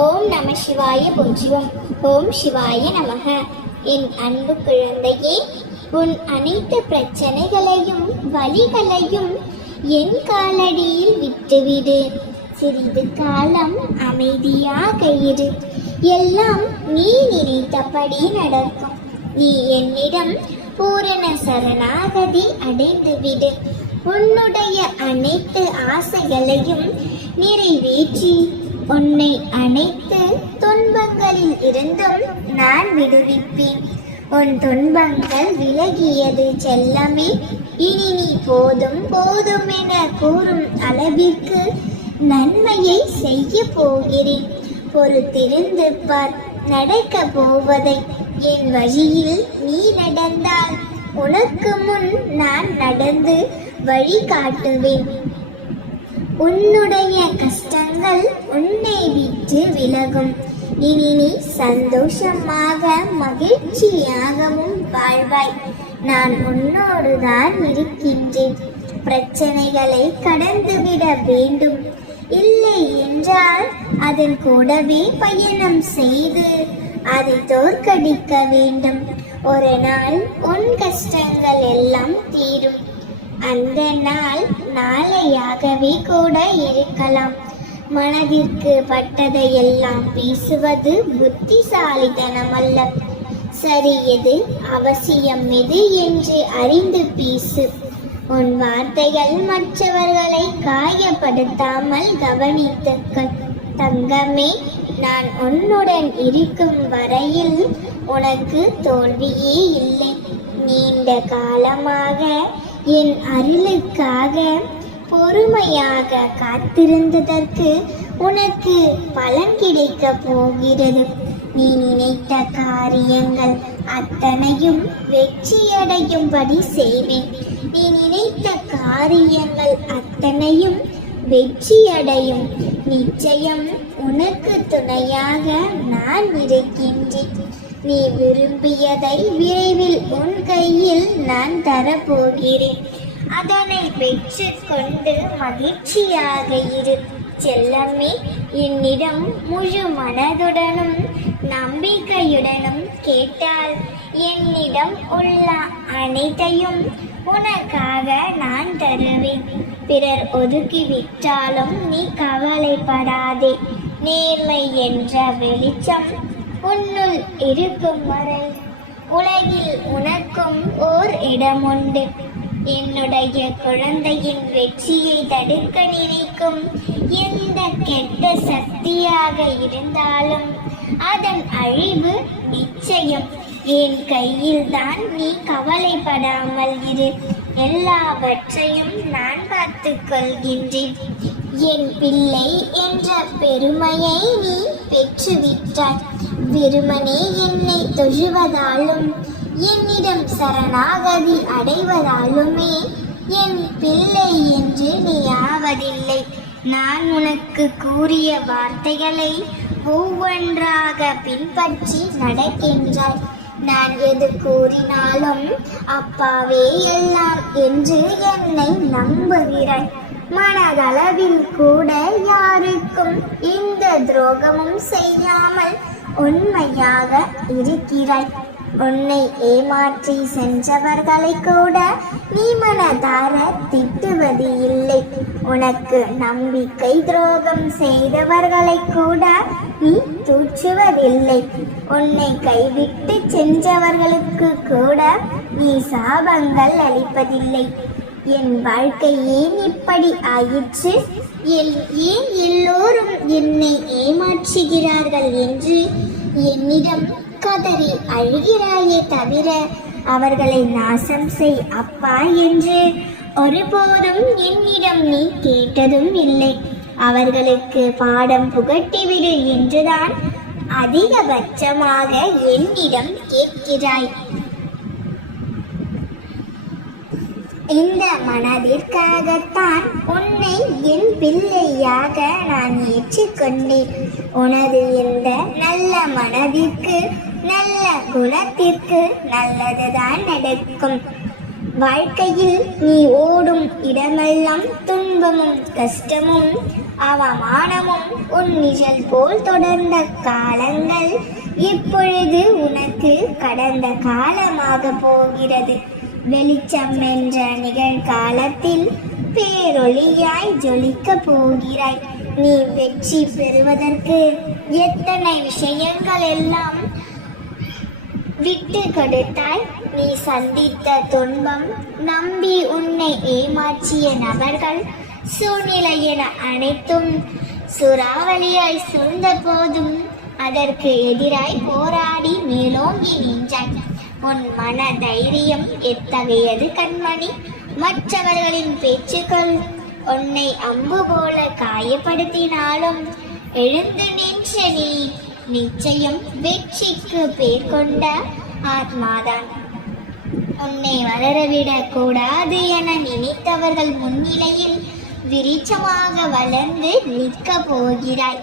ஓம் நம சிவாய போற்றிவோம். ஓம் சிவாய நமக. என் அன்பு குழந்தையே, உன் அனைத்து பிரச்சனைகளையும் வலிகளையும் என் காலடியில் விட்டுவிடு. சிறிது காலம் அமைதியாக இரு. எல்லாம் நீ நினைத்தபடி நடக்கும். நீ என்னிடம் பூரண சரணாகதி அடைந்துவிடு. உன்னுடைய அனைத்து ஆசைகளையும் நிறைவேற்றி உன்னை அனைத்து துன்பங்களில் இருந்தும் நான் விடுவிப்பேன். உன் துன்பங்கள் விலகியது செல்லமே. இனி நீ போதும் போதும் என கூறும் அளவிற்கு நன்மையை செய்ய போகிறேன். பொறுத்திருந்து பார். நடக்க போவதை என் வழியில் நீ நடந்தால் உனக்கு முன் நான் நடந்து வழி காட்டுவேன். உன்னுடைய கஷ்டங்கள் உன்னை விட்டு விலகும். இனி நீ சந்தோஷமாக மகிழ்ச்சியாகவும் வாழ்வாய். நான் உன்னோடுதான் இருக்கின்றேன். பிரச்சனைகளை கடந்துவிட வேண்டும். இல்லை என்றால் அதன் கூடவே பயணம் செய்து அதை தோற்கடிக்க வேண்டும். ஒரு நாள் உன் கஷ்டங்கள் எல்லாம் தீரும். அந்த நாள் நாளையாகவே கூட இருக்கலாம். மனதிற்கு பட்டதையெல்லாம் பேசுவது புத்திசாலித்தனம் அல்ல. சரி எது, அவசியம் எது என்று அறிந்து பேசு. உன் வார்த்தைகள் மற்றவர்களை காயப்படுத்தாமல் கவனித்துக்கள். தங்கமே, நான் உன்னுடன் இருக்கும் வரையில் உனக்கு தோல்வியே இல்லை. நீண்ட காலமாக என் அருளுக்காக பொறுமையாக காத்திருந்ததற்கு உனக்கு பலன் கிடைக்க போகிறது. நீ நினைத்த காரியங்கள் அத்தனையும் வெற்றியடையும்படி செய்வேன். நீ நினைத்த காரியங்கள் அத்தனையும் வெற்றியடையும். நிச்சயம் உனக்கு துணையாக நான் இருக்கின்றேன். நீ விரும்பியதை விரைவில் உன் கையில் நான் தரப்போகிறேன். அதனை பெற்று கொண்டு மகிழ்ச்சியாக இரு. செல்லமே, என்னிடம் முழு மனதுடனும் நம்பிக்கையுடனும் கேட்டால் என்னிடம் உள்ள அனைத்தையும் உனக்காக நான் தருவேன். பிறர் ஒதுக்கிவிட்டாலும் நீ கவலைப்படாதே. நேர்மை என்ற வெளிச்சம் உன்னுள் இருக்கும் வரை உலகில் உனக்கும் ஓர் இடம் உண்டு. என்னுடைய குழந்தையின் வெற்றியை தடுக்க நினைக்கும் எந்த கெட்ட சக்தியாக இருந்தாலும் அதன் அழிவு நிச்சயம். என் கையில்தான். நீ கவலைப்படாமல் இரு. எல்லாவற்றையும் நான் பார்த்துக் கொள்கின்றேன். என் பிள்ளை என்ற பெருமையை நீ பெற்றுவிட்டாய். வெறுமனே என்னை தொழுவதாலும் என்னிடம் சரணாகதி அடைவதாலுமே என் பிள்ளை என்று நீ ஆவதில்லை. நான் உனக்கு கூறிய வார்த்தைகளை ஒவ்வொன்றாக பின்பற்றி நடக்கின்றாய். நான் எது கூறினாலும் அப்பாவே எல்லாம் என்று என்னை நம்புகிறாய். மனதளவில் கூட யாருக்கும் எந்த துரோகமும் செய்யாமல் உண்மையாக இருக்கிறாய். உன்னை ஏமாற்றி சென்றவர்களை கூட நீ மனதார திட்டுவது இல்லை. உனக்கு நம்பிக்கை துரோகம் செய்தவர்களை கூட நீ தூற்றுவதில்லை. உன்னை கைவிட்டு சென்றவர்களுக்கு கூட நீ சாபங்கள் அளிப்பதில்லை. என் வாழ்க்கை ஏன் இப்படி ஆயிற்று? ஏன் எல்லோரும் என்னை ஏமாற்றுகிறார்கள் என்று என்னிடம் கதறி அழுகிறாயே தவிர அவர்களை நாசம் செய் அப்பா என்று ஒருபோதும் என்னிடம் நீ கேட்டதும் இல்லை. அவர்களுக்கு பாடம் புகட்டிவிடு என்றுதான் அதிகபட்சமாக என்னிடம் கேட்கிறாய். இந்த மனதிற்காகத்தான் உன்னை என் பிள்ளையாக நான் ஏற்றுக்கொண்டேன். உனது இந்த நல்ல மனதிற்கு, நல்ல குணத்திற்கு நல்லதுதான் நடக்கும். வாழ்க்கையில் நீ ஓடும் இடமெல்லாம் துன்பமும் கஷ்டமும் அவமானமும் உன் நிழல் போல் தொடர்ந்த காலங்கள் இப்பொழுது உனக்கு கடந்த காலமாக போகிறது. வெளிச்சம் என்ற நிகழ்காலத்தில் பேரொளியாய் ஜொலிக்க போகிறாய். நீ வெற்றி பெறுவதற்கு எத்தனை விஷயங்கள் எல்லாம் விட்டு கொடுத்தாய். நீ சந்தித்த துன்பம், நம்பி உன்னை ஏமாற்றிய நபர்கள், சூழ்நிலை என அனைத்தும் சூறாவளியாய் சூழ்ந்த போதும் அதற்கு எதிராய் போராடி மேலோங்கி நின்றாய். உன் மன தைரியம் எத்தகையது கண்மணி! மற்றவர்களின் பேச்சுக்கள் உன்னை அம்பு போல காயப்படுத்தினாலும் எழுந்து நின்ற நீ நிச்சயம் வெற்றிக்கு பேர் கொண்ட ஆத்மாதான். உன்னை வளரவிடக் கூடாது என நினைத்தவர்கள் முன்னிலையில் விருட்சமாக வளர்ந்து நிற்க போகிறாய்.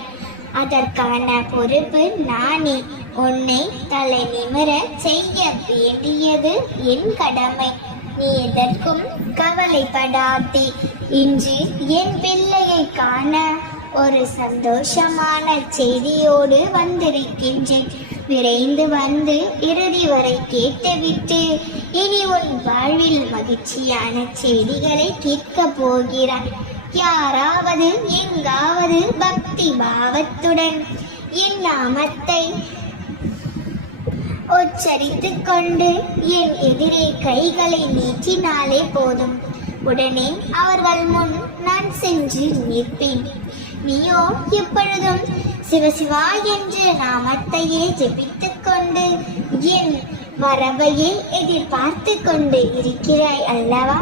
அதற்கான பொறுப்பு நானே. உன்னை தலை நிமிர செய்ய வேண்டியது என் கடமை. நீ எதற்கும் கவலைப்படாதே. இன்று என் பிள்ளையை காண ஒரு சந்தோஷமான செய்தியோடு வந்திருக்கின்றேன். விரைந்து வந்து இறுதி வரை கேட்டுவிட்டு இனி உன் வாழ்வில் மகிழ்ச்சியான செய்திகளை கேட்க போகிறாய். யாராவது எங்காவது பக்தி பாவத்துடன் என் நாமத்தை உச்சரித்துக் கொண்டு என் எதிரே கைகளை நீட்டினாலே போதும். உடனே அவர்கள் முன் நான் சென்று நிற்பேன். நீயோ எப்பொழுதும் சிவசிவா என்ற நாமத்தையே ஜெபித்துக் கொண்டு என் வரவையே எதிர்பார்த்து கொண்டு இருக்கிறாய் அல்லவா?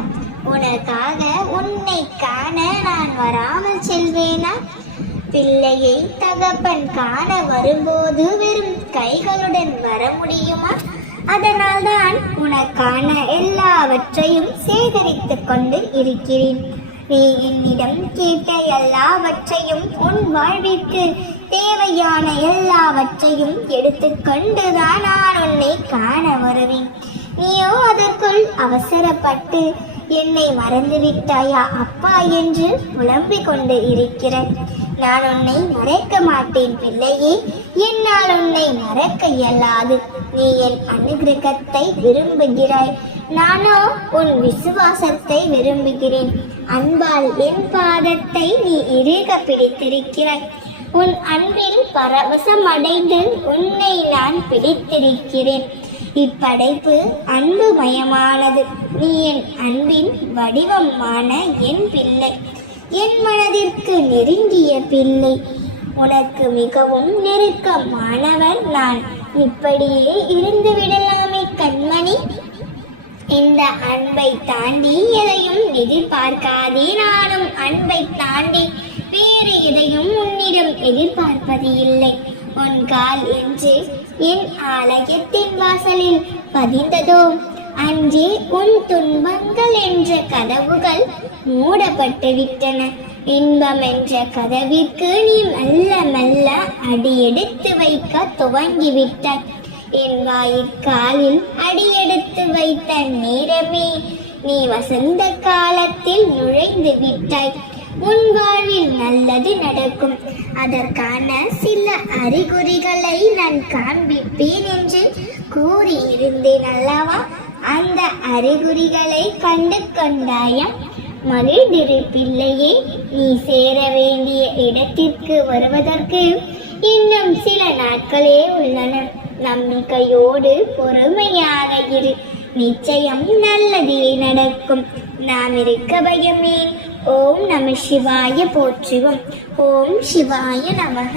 உனக்காக உன்னை காண நான் வராமல் செல்வேனா? பிள்ளையை தகப்பன் காண வரும்போது வெறும் கைகளுடன் வர முடியுமா? அதனால்தான் உனக்கான எல்லாவற்றையும் சேகரித்துக் கொண்டு இருக்கிறேன். நீ என்னிடம் கேட்ட எல்லாவற்றையும், உன் வாழ்விற்கு தேவையான எல்லாவற்றையும் எடுத்துக்கொண்டுதான் நான் உன்னை காண வருவேன். நீயோ அதற்குள் அவசரப்பட்டு என்னை மறந்துவிட்டாயா அப்பா என்று புலம்பிக் கொண்டு இருக்கிறாய். நான் உன்னை மறக்க மாட்டேன் பிள்ளையே. என்னால் உன்னை மறக்க இயலாது. நீ என் அனுகிரகத்தை விரும்புகிறாய், நானோ உன் விசுவாசத்தை விரும்புகிறேன். அன்பால் என் பாதத்தை நீ இறுக பிடித்திருக்கிறாய். உன் அன்பில் பரவசம் அடைந்து உன்னை நான் பிடித்திருக்கிறேன். இப்படைப்பு அன்பு மயமானது. நீ என் அன்பின் வடிவமான என் பிள்ளை, என் மனதிற்கு நெருங்கிய பிள்ளை. உனக்கு மிகவும் நெருக்கமானவர் நான். இப்படியே இருந்து விடலாமே கண்மணி? இந்த அன்பை தாண்டி எதையும் எதிர்பார்க்காதே. நானும் அன்பை தாண்டி வேறு எதையும் உன்னிடம் எதிர்பார்ப்பது இல்லை. உன் கால் என்று என் ஆலயத்தின் வாசலில் பதிந்ததோ அன்றே உன் துன்பங்கள் என்ற கதவுகள் மூடப்பட்டு விட்டன. இன்பம் என்ற கதவிற்கு நீ மெல்ல மெல்ல அடியெடுத்து வைக்க துவங்கிவிட்டாய். என் வாயிற்காலில் அடியெடுத்து வைத்த நேரமே நீ வசந்த காலத்தில் நுழைந்து விட்டாய். உன் வாழ்வில் நல்லது நடக்கும். அதற்கான சில அறிகுறிகளை நான் காண்பிப்பேன் என்று கூறியிருந்தேன் அல்லவா? அந்த அறிகுறிகளை கண்டு கொண்டாயா? மகிழ்ந்திரு பிள்ளையே. நீ சேர வேண்டிய இடத்திற்கு வருவதற்கு இன்னும் சில நாட்களே உள்ளன. நம்பிக்கையோடு பொறுமையாக இரு. நிச்சயம் நல்லதே நடக்கும். நாம் இருக்க பயமே. ஓம் நம சிவாய போற்றுவோம். ஓம் சிவாய நமக.